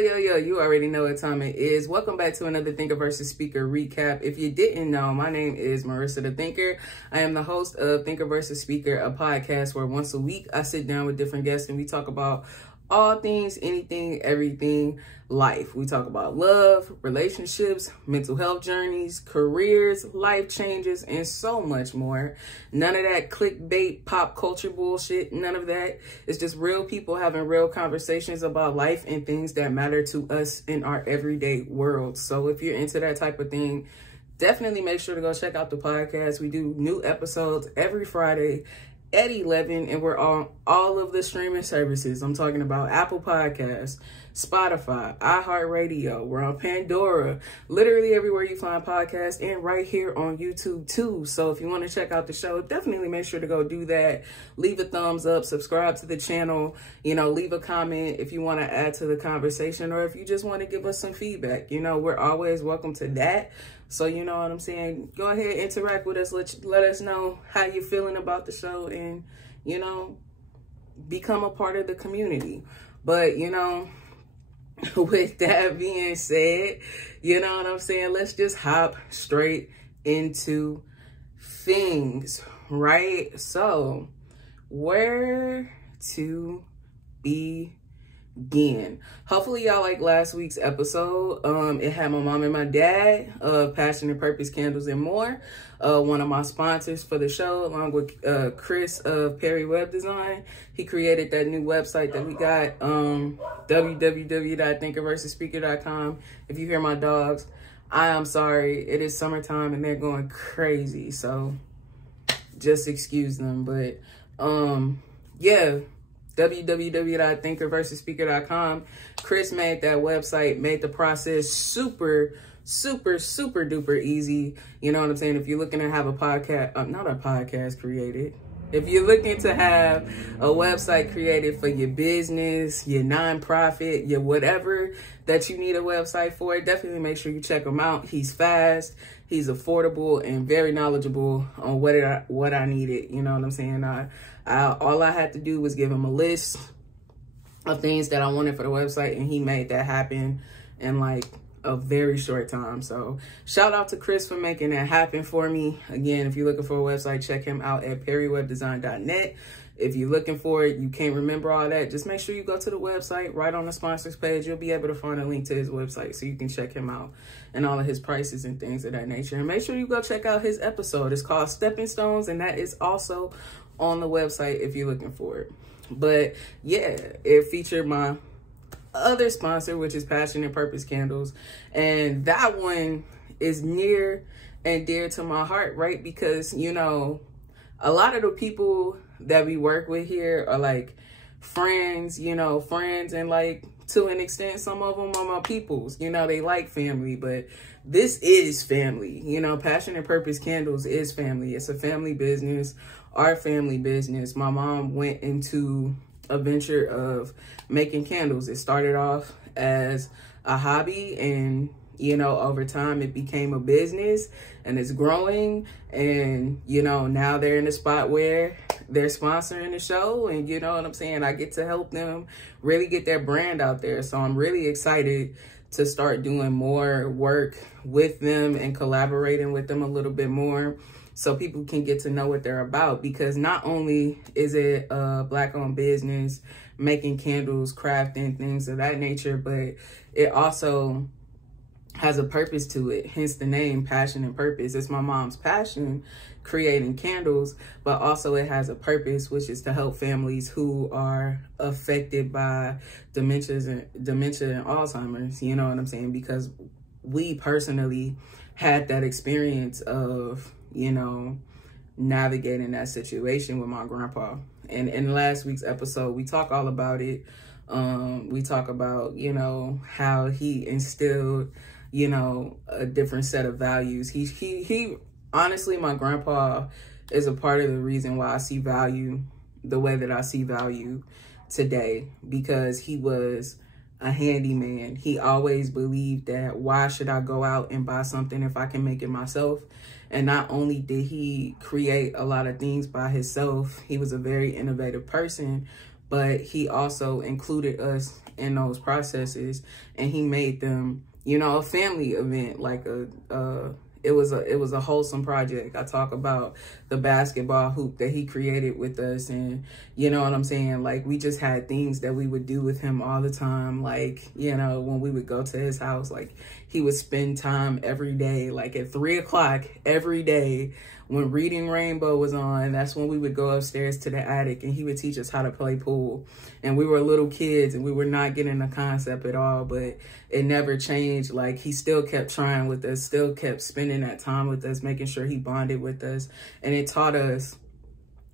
Yo, you already know what time it is. Welcome back to another Thinker versus Speaker recap. If you didn't know, my name is Marissa the Thinker. I am the host of Thinker versus Speaker, a podcast where once a week I sit down with different guests and we talk about all things, anything, everything, life. We talk about love, relationships, mental health journeys, careers, life changes, and so much more. None of that clickbait, pop culture bullshit, none of that. It's just real people having real conversations about life and things that matter to us in our everyday world. So if you're into that type of thing, definitely make sure to go check out the podcast. We do new episodes every Friday at 11, and we're on all of the streaming services. I'm talking about Apple Podcasts, Spotify, iHeartRadio. We're on Pandora, literally everywhere you find podcasts, and right here on YouTube too. So if you want to check out the show, definitely make sure to go do that. Leave a thumbs up, subscribe to the channel, leave a comment if you want to add to the conversation, or if you just want to give us some feedback. We're always welcome to that. So you know what I'm saying? Go ahead, interact with us. Let us know how you're feeling about the show and, become a part of the community. But, with that being said, you know what I'm saying? Let's just hop straight into things, right? So, where to begin? Hopefully y'all like last week's episode. It had my mom and my dad of Passion and Purpose Candles and More, one of my sponsors for the show, along with Chris of Perry Web Design. He created that new website that we got, www.thinkerversusspeaker.com. If you hear my dogs, I am sorry. It is summertime and they're going crazy, so just excuse them. But yeah, www.thinkerversusspeaker.com. Chris made that website, made the process super duper easy. You know what I'm saying? If you're looking to have a podcast, not a podcast created, if you're looking to have a website created for your business, your nonprofit, your whatever that you need a website for, definitely make sure you check him out. He's fast, he's affordable, and very knowledgeable on what I needed. You know what I'm saying? All I had to do was give him a list of things that I wanted for the website, and he made that happen in like a very short time. So shout out to Chris for making that happen for me. Again, if you're looking for a website, check him out at perrywebdesign.net. If you're looking for it, you can't remember all that, just make sure you go to the website. Right on the sponsors page, you'll be able to find a link to his website so you can check him out and all of his prices and things of that nature. And make sure you go check out his episode. It's called Stepping Stones, and that is also on the website if you're looking for it. But yeah, it featured my other sponsor, which is Passion and Purpose Candles, and that one is near and dear to my heart, right? Because a lot of the people that we work with here are like friends, and like to an extent some of them are my peoples. They like family, but this is family. Passion and Purpose Candles is family. It's a family business, our family business. My mom went into a venture of making candles. It started off as a hobby, and over time it became a business, and it's growing, and now they're in a spot where they're sponsoring the show, and you know what I'm saying, I get to help them really get their brand out there. So I'm really excited to start doing more work with them and collaborating with them a little bit more, so people can get to know what they're about. Because not only is it a Black-owned business making candles, crafting, things of that nature, but it also has a purpose to it, hence the name Passion and Purpose. It's my mom's passion, creating candles, but also it has a purpose, which is to help families who are affected by dementia and Alzheimer's. You know what I'm saying? Because we personally had that experience of navigating that situation with my grandpa. And in last week's episode, we talk all about it. We talk about, how he instilled, a different set of values. He honestly, my grandpa is a part of the reason why I see value the way that I see value today, because he was a handyman. He always believed that why should I go out and buy something if I can make it myself? And not only did he create a lot of things by himself, he was a very innovative person, but he also included us in those processes, and he made them, you know, a family event, like it was a wholesome project. I talk about the basketball hoop that he created with us, and you know what I'm saying? Like, we just had things that we would do with him all the time. Like, you know, when we would go to his house, like he would spend time every day, like at 3 o'clock every day when Reading Rainbow was on. That's when we would go upstairs to the attic, and he would teach us how to play pool. And we were little kids, and we were not getting the concept at all, but it never changed. Like, he still kept trying with us, still kept spending that time with us, making sure he bonded with us. And it taught us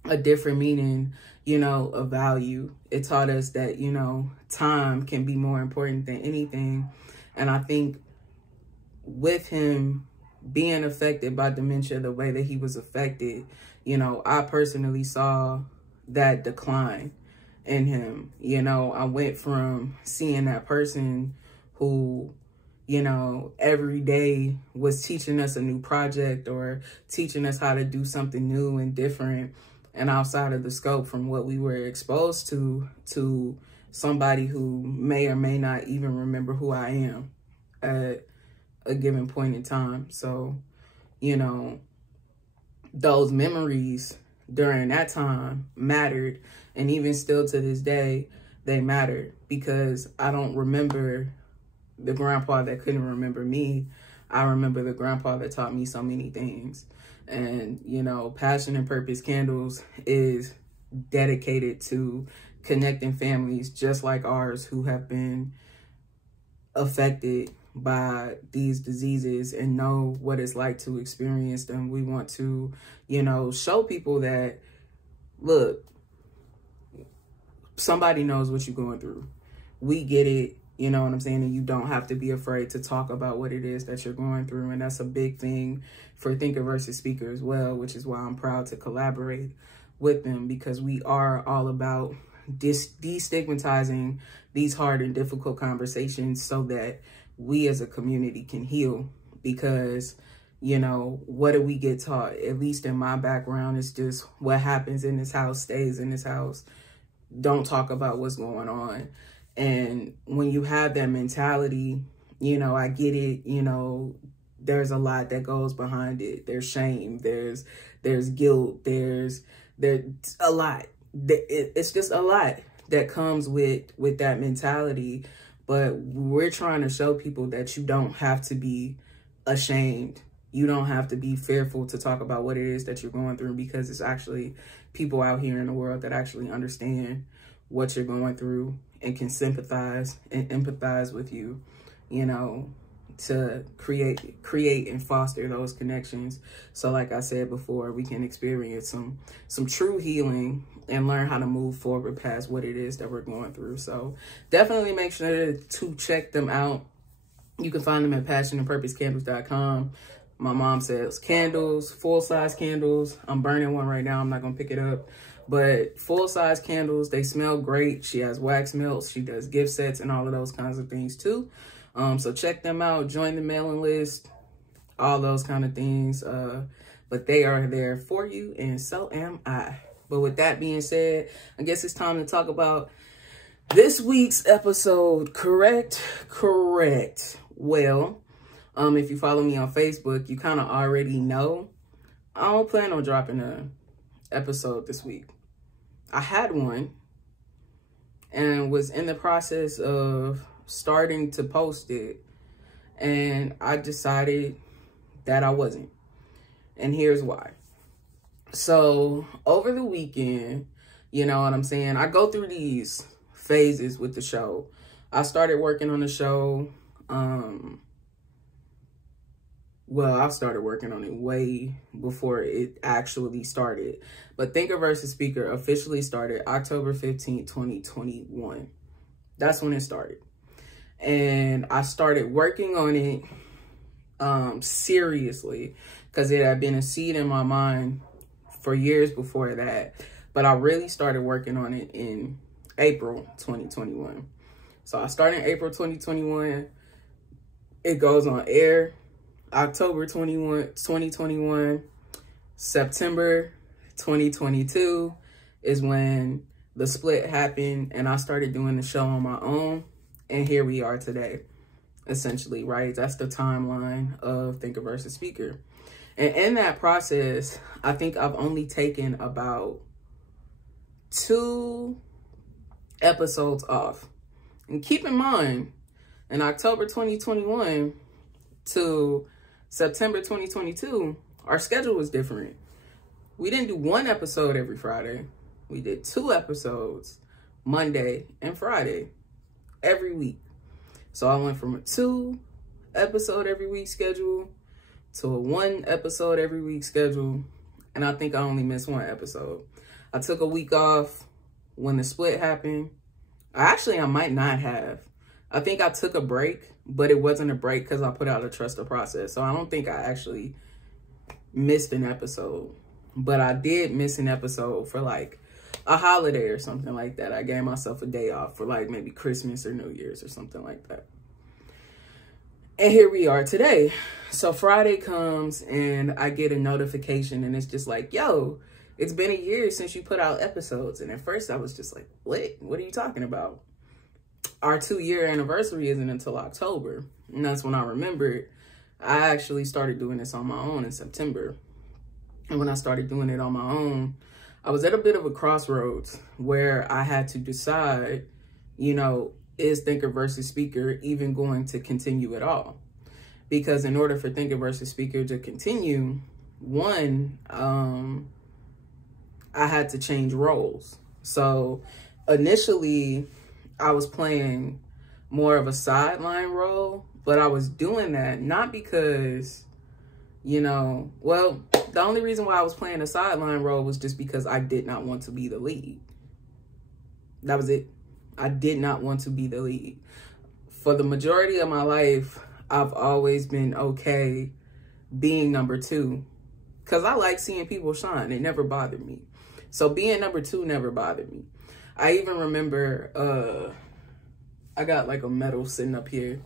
a different meaning, you know, of value. It taught us that, you know, time can be more important than anything. And I think with him being affected by dementia the way that he was affected, you know, I personally saw that decline in him. You know, I went from seeing that person who, you know, every day was teaching us a new project or teaching us how to do something new and different and outside of the scope from what we were exposed to somebody who may or may not even remember who I am at a given point in time. So, you know, those memories during that time mattered. And even still to this day, they matter, because I don't remember the grandpa that couldn't remember me. I remember the grandpa that taught me so many things. And, you know, Passion and Purpose Candles is dedicated to connecting families just like ours who have been affected by these diseases and know what it's like to experience them. We want to, you know, show people that, look, somebody knows what you're going through. We get it, you know what I'm saying? And you don't have to be afraid to talk about what it is that you're going through. And that's a big thing for Thinker versus Speaker as well, which is why I'm proud to collaborate with them, because we are all about destigmatizing these hard and difficult conversations so that we as a community can heal. Because, you know, what do we get taught? At least in my background, it's just what happens in this house stays in this house. Don't talk about what's going on. And when you have that mentality, you know, I get it, you know, there's a lot that goes behind it. There's shame, there's guilt, there's a lot. It's just a lot that comes with that mentality. But we're trying to show people that you don't have to be ashamed. You don't have to be fearful to talk about what it is that you're going through, because it's actually people out here in the world that actually understand what you're going through and can sympathize and empathize with you, you know, to create and foster those connections. So like I said before, we can experience some true healing and learn how to move forward past what it is that we're going through. So definitely make sure to check them out. You can find them at passionandpurposecandles.com. My mom sells candles, full-size candles. I'm burning one right now. I'm not going to pick it up. But full-size candles, they smell great. She has wax melts. She does gift sets and all of those kinds of things too. So check them out. Join the mailing list. All those kind of things. But they are there for you, and so am I. But with that being said, I guess it's time to talk about this week's episode. Correct. Well, if you follow me on Facebook, you kind of already know I don't plan on dropping an episode this week. I had one and was in the process of starting to post it, and I decided that I wasn't. And here's why. So over the weekend, you know what I'm saying, I go through these phases with the show. I started working on the show. Well, I started working on it way before it actually started. But Thinker versus Speaker officially started October 15th, 2021. That's when it started. And I started working on it seriously, because it had been a seed in my mind for years before that. But I really started working on it in April 2021. So I started in April 2021. It goes on air October 2021. September 2022 is when the split happened and I started doing the show on my own. And here we are today, essentially, right? That's the timeline of Thinker versus Speaker. And in that process, I think I've only taken about 2 episodes off. And keep in mind, in October 2021 to September 2022, our schedule was different. We didn't do 1 episode every Friday. We did 2 episodes, Monday and Friday, every week. So I went from a 2 episode every week schedule to a 1 episode every week schedule. And I think I only missed 1 episode. I took a week off when the split happened. I might not have. I think I took a break, but it wasn't a break because I put out a trust the process. So I don't think I actually missed an episode, but I did miss an episode for like a holiday or something like that. I gave myself a day off for like maybe Christmas or New Year's or something like that. And here we are today. So Friday comes and I get a notification and it's just like, yo, it's been a year since you put out episodes. And at first I was just like, what are you talking about? Our 2-year anniversary isn't until October. And that's when I remembered I actually started doing this on my own in September. And when I started doing it on my own, I was at a bit of a crossroads where I had to decide, you know, is Thinker versus Speaker even going to continue at all? Because in order for Thinker versus Speaker to continue, one, I had to change roles. So initially I was playing more of a sideline role, but I was doing that not because, you know, well, the only reason why I was playing a sideline role was just because I did not want to be the lead. That was it. I did not want to be the lead. For the majority of my life, I've always been okay being number 2 because I like seeing people shine. It never bothered me. So being number 2 never bothered me. I even remember, I got like a medal sitting up here,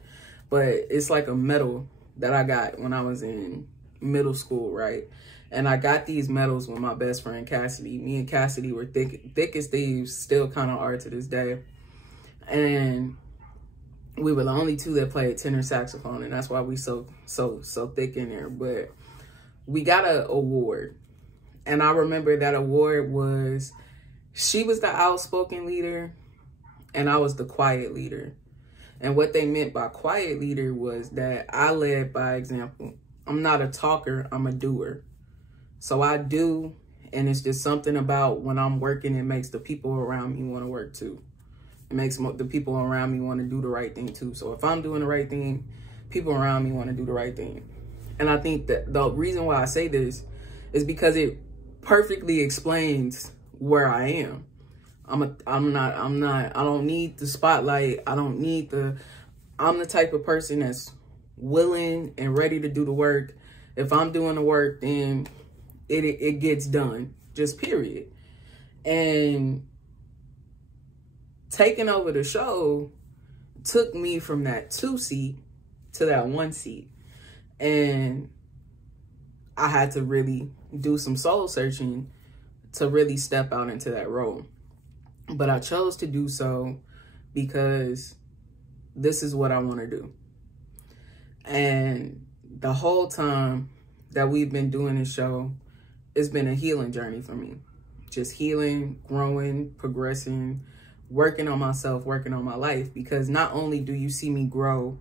but it's like a medal that I got when I was in middle school, right? And I got these medals with my best friend, Cassidy. Me and Cassidy were thick as thieves, still kind of are to this day. And we were the only 2 that played tenor saxophone, and that's why we so thick in there. But we got an award. And I remember that award was, she was the outspoken leader and I was the quiet leader. And what they meant by quiet leader was that I led by example. I'm not a talker, I'm a doer. So I do, and it's just something about when I'm working, it makes the people around me want to work too. It makes the people around me want to do the right thing too. So if I'm doing the right thing, people around me want to do the right thing. And I think that the reason why I say this is because it perfectly explains where I am. I don't need the spotlight. I'm the type of person that's willing and ready to do the work. If I'm doing the work, then it gets done, just period. And taking over the show took me from that 2 seat to that 1 seat. And I had to really do some soul searching to really step out into that role. But I chose to do so because this is what I want to do. And the whole time that we've been doing this show, it's been a healing journey for me. Just healing, growing, progressing, working on myself, working on my life. Because not only do you see me grow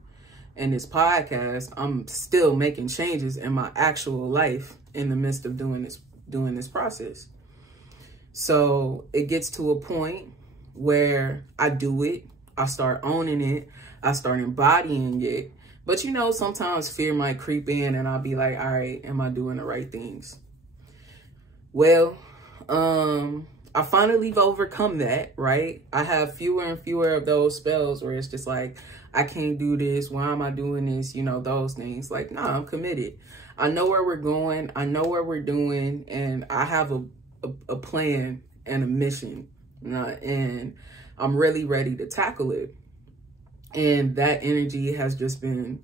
in this podcast, I'm still making changes in my actual life in the midst of doing this process. So it gets to a point where I do it, I start owning it, I start embodying it. But you know, sometimes fear might creep in and I'll be like, all right, am I doing the right things? Well, I finally overcome that, right? I have fewer and fewer of those spells where it's just like, I can't do this, why am I doing this? You know, those things. Like, nah, I'm committed. I know where we're going, I know what we're doing, and I have a plan and a mission, and I'm really ready to tackle it. And that energy has just been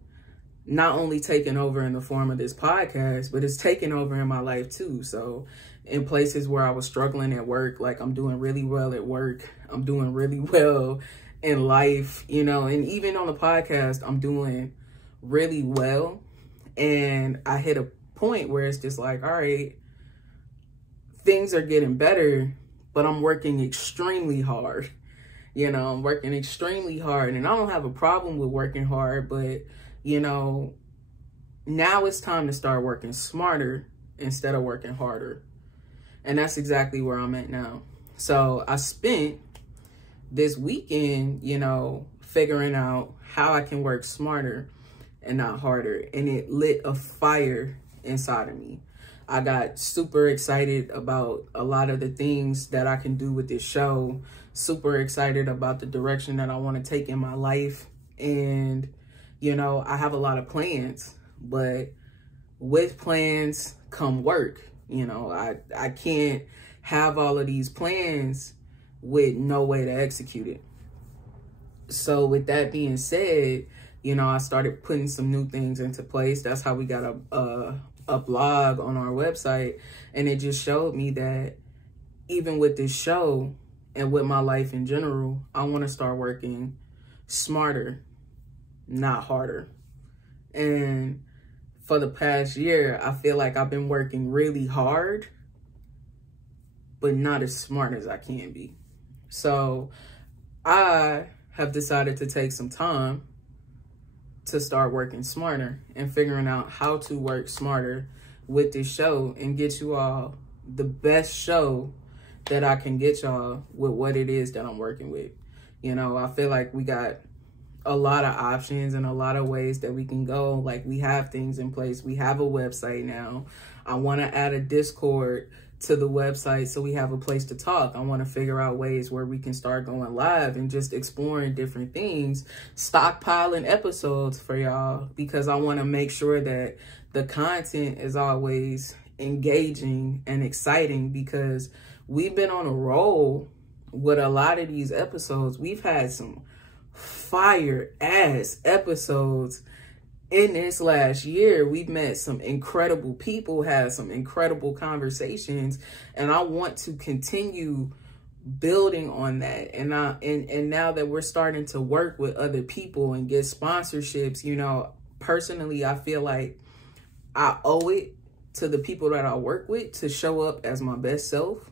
not only taking over in the form of this podcast, but it's taking over in my life too. So in places where I was struggling at work, like I'm doing really well at work, I'm doing really well in life, you know, and even on the podcast, I'm doing really well. And I hit a point where it's just like, all right, things are getting better, but I'm working extremely hard. You know, I'm working extremely hard, and I don't have a problem with working hard, but you know, now it's time to start working smarter instead of working harder. And that's exactly where I'm at now. So I spent this weekend, you know, figuring out how I can work smarter and not harder. And it lit a fire inside of me. I got super excited about a lot of the things that I can do with this show. Super excited about the direction that I want to take in my life. And you know, I have a lot of plans, but with plans come work. You know, I can't have all of these plans with no way to execute it. So with that being said, you know, I started putting some new things into place. That's how we got a blog on our website. And it just showed me that even with this show and with my life in general, I want to start working smarter, not harder. And for the past year, I feel like I've been working really hard, but not as smart as I can be. So I have decided to take some time to start working smarter and figuring out how to work smarter with this show and get you all the best show that I can get y'all with what it is that I'm working with. You know, I feel like we got a lot of options and a lot of ways that we can go. Like, we have things in place. We have a website now. I want to add a Discord to the website so we have a place to talk. I want to figure out ways where we can start going live and just exploring different things, stockpiling episodes for y'all, because I want to make sure that the content is always engaging and exciting, because we've been on a roll with a lot of these episodes. We've had some fire ass episodes in this last year. We've met some incredible people, had some incredible conversations, and I want to continue building on that. And now that we're starting to work with other people and get sponsorships, you know, personally, I feel like I owe it to the people that I work with to show up as my best self.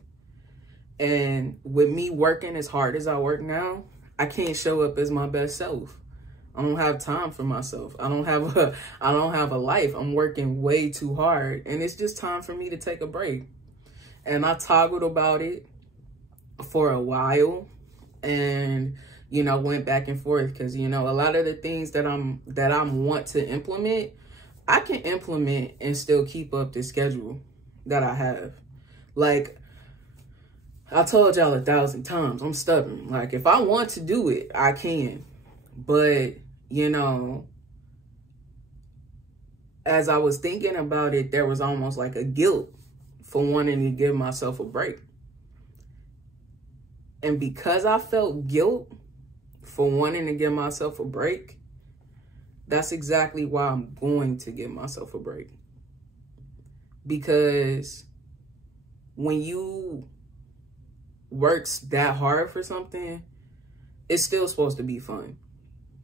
And with me working as hard as I work now, I can't show up as my best self. I don't have time for myself. I don't have a life. I'm working way too hard, and it's just time for me to take a break. And I toggled about it for a while, and you know, went back and forth, because you know, a lot of the things that I want to implement, I can implement and still keep up the schedule that I have. Like I told y'all 1,000 times, I'm stubborn. Like, if I want to do it, I can. But, you know, as I was thinking about it, there was almost like a guilt for wanting to give myself a break. And because I felt guilt for wanting to give myself a break, that's exactly why I'm going to give myself a break. Because when you works that hard for something, it's still supposed to be fun.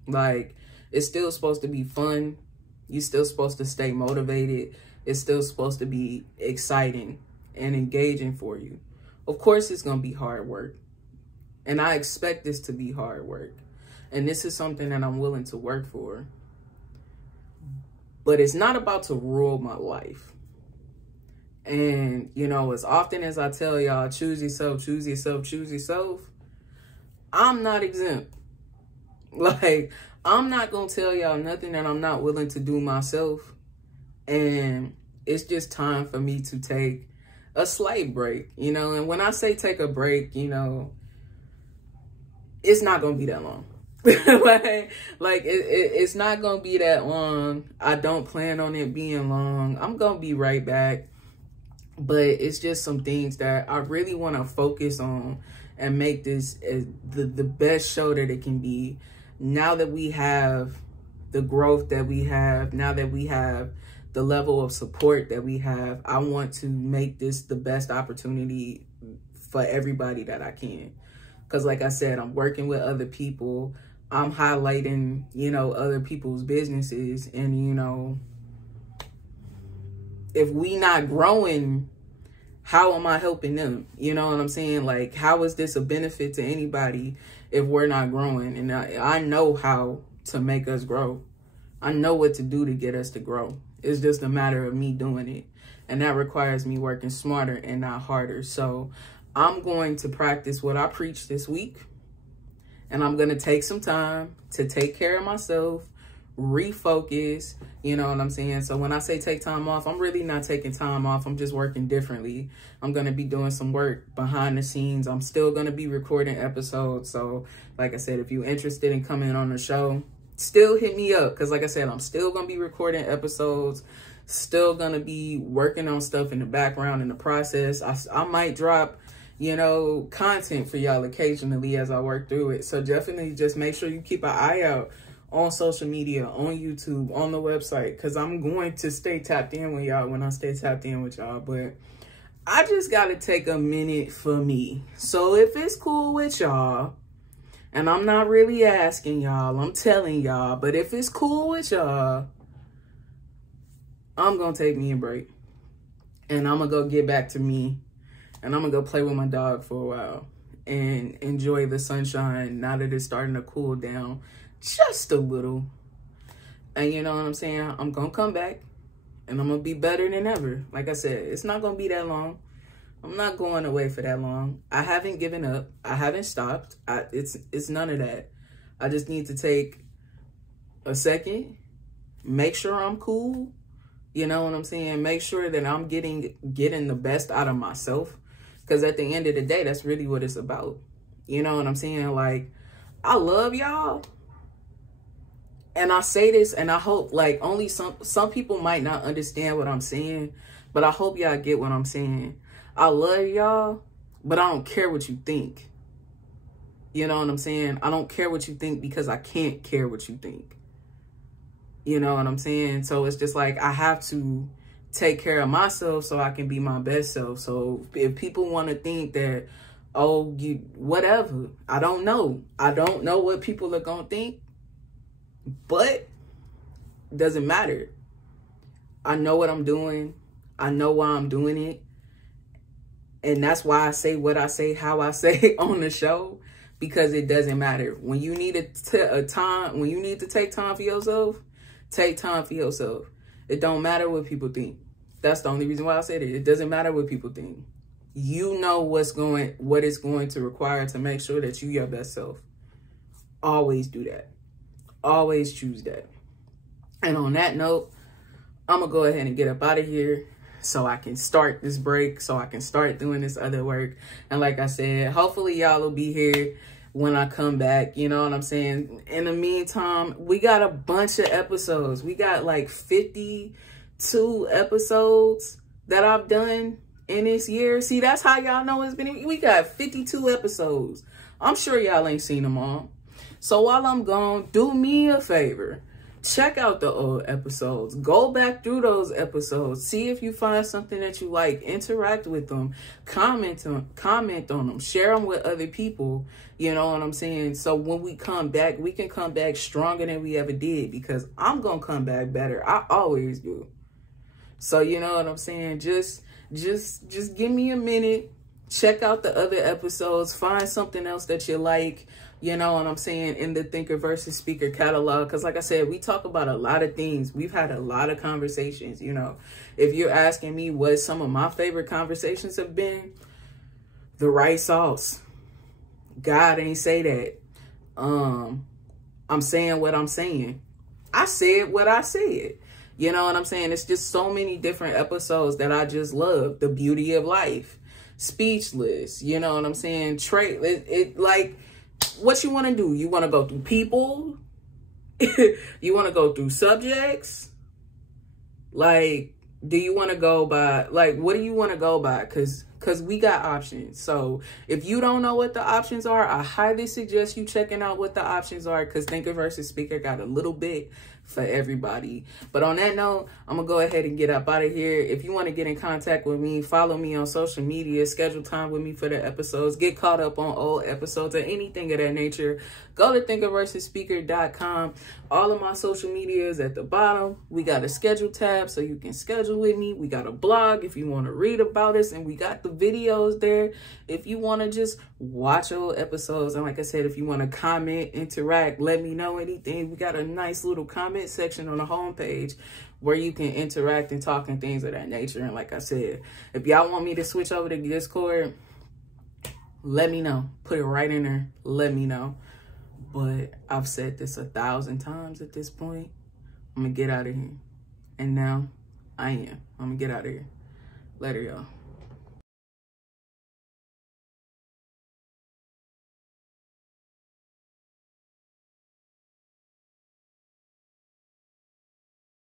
Like, it's still supposed to be fun. You're still supposed to stay motivated. It's still supposed to be exciting and engaging for you. Of course, it's going to be hard work. And I expect this to be hard work. And this is something that I'm willing to work for. But it's not about to rule my life. And, you know, as often as I tell y'all, choose yourself, choose yourself, choose yourself, I'm not exempt. Like, I'm not going to tell y'all nothing that I'm not willing to do myself. And it's just time for me to take a slight break, you know. And when I say take a break, you know, it's not going to be that long. It's not going to be that long. I don't plan on it being long. I'm going to be right back. But it's just some things that I really want to focus on and make this the best show that it can be. Now that we have the growth that we have, now that we have the level of support that we have, I want to make this the best opportunity for everybody that I can. Because like I said, I'm working with other people. I'm highlighting, you know, other people's businesses. And, you know, if we not growing, how am I helping them? You know what I'm saying? Like, how is this a benefit to anybody if we're not growing? And I know how to make us grow. I know what to do to get us to grow. It's just a matter of me doing it. And that requires me working smarter and not harder. So I'm going to practice what I preach this week. And I'm going to take some time to take care of myself, refocus, you know what I'm saying? So when I say take time off, I'm really not taking time off. I'm just working differently. I'm going to be doing some work behind the scenes. I'm still going to be recording episodes. So like I said, if you're interested in coming on the show, still hit me up. Because like I said, I'm still going to be recording episodes, still going to be working on stuff in the background in the process. I might drop, you know, content for y'all occasionally as I work through it. So definitely just make sure you keep an eye out on social media, on YouTube, on the website, because I'm going to stay tapped in with y'all when I stay tapped in with y'all. But I just got to take a minute for me. So if it's cool with y'all, and I'm not really asking y'all, I'm telling y'all, but if it's cool with y'all, I'm going to take me a break. And I'm going to go get back to me. And I'm going to go play with my dog for a while and enjoy the sunshine now that it's starting to cool down just a little. And you know what I'm saying? I'm going to come back and I'm going to be better than ever. Like I said, it's not going to be that long. I'm not going away for that long. I haven't given up. I haven't stopped. It's none of that. I just need to take a second, make sure I'm cool. You know what I'm saying? Make sure that I'm getting the best out of myself. Because at the end of the day, that's really what it's about. You know what I'm saying? Like, I love y'all. And I say this, and I hope, like, only some people might not understand what I'm saying, but I hope y'all get what I'm saying. I love y'all, but I don't care what you think. You know what I'm saying? I don't care what you think because I can't care what you think. You know what I'm saying? So it's just like I have to take care of myself so I can be my best self. So if people want to think that, oh, you whatever, I don't know. I don't know what people are going to think, but it doesn't matter. I know what I'm doing. I know why I'm doing it. And that's why I say what I say, how I say on the show, because it doesn't matter. When you need when you need to take time for yourself, take time for yourself. It don't matter what people think. That's the only reason why I said it. It doesn't matter what people think. You know what it's going to require to make sure that you're your best self. Always do that. Always choose that. And on that note, I'm going to go ahead and get up out of here so I can start this break, so I can start doing this other work. And like I said, hopefully y'all will be here when I come back. You know what I'm saying? In the meantime, we got a bunch of episodes. We got like 52 episodes that I've done in this year. See, that's how y'all know it's been. We got 52 episodes. I'm sure y'all ain't seen them all. So while I'm gone, do me a favor. Check out the old episodes. Go back through those episodes. See if you find something that you like. Interact with them. Comment on them. Share them with other people. You know what I'm saying? So when we come back, we can come back stronger than we ever did, because I'm going to come back better. I always do. So you know what I'm saying? Just give me a minute. Check out the other episodes. Find something else that you like. You know what I'm saying, in the Thinker versus Speaker catalog. Because like I said, we talk about a lot of things. We've had a lot of conversations, you know. If you're asking me what some of my favorite conversations have been, the right sauce. God ain't say that. I'm saying what I'm saying. I said what I said. You know what I'm saying? It's just so many different episodes that I just love. The Beauty of Life. Speechless. You know what I'm saying? Like, what you want to do? You want to go through people? You want to go through subjects? Like, do you want to go by, like, what do you want to go by? Because we got options. So if you don't know what the options are, I highly suggest you checking out what the options are, because Thinker versus Speaker got a little bit for everybody. But on that note, I'm gonna go ahead and get up out of here. If you want to get in contact with me, follow me on social media, schedule time with me for the episodes, get caught up on old episodes or anything of that nature, go to thinkerversusspeaker.com. All of my social media is at the bottom. We got a schedule tab so you can schedule with me. We got a blog if you want to read about us, and we got the videos there if you want to just watch old episodes. And like I said, if you want to comment, interact, let me know anything, we got a nice little comment section on the homepage where you can interact and talk and things of that nature. And like I said, if y'all want me to switch over to Discord, let me know. Put it right in there. Let me know. But I've said this 1,000 times at this point. I'm going to get out of here. And now I am. I'm going to get out of here. Later, y'all.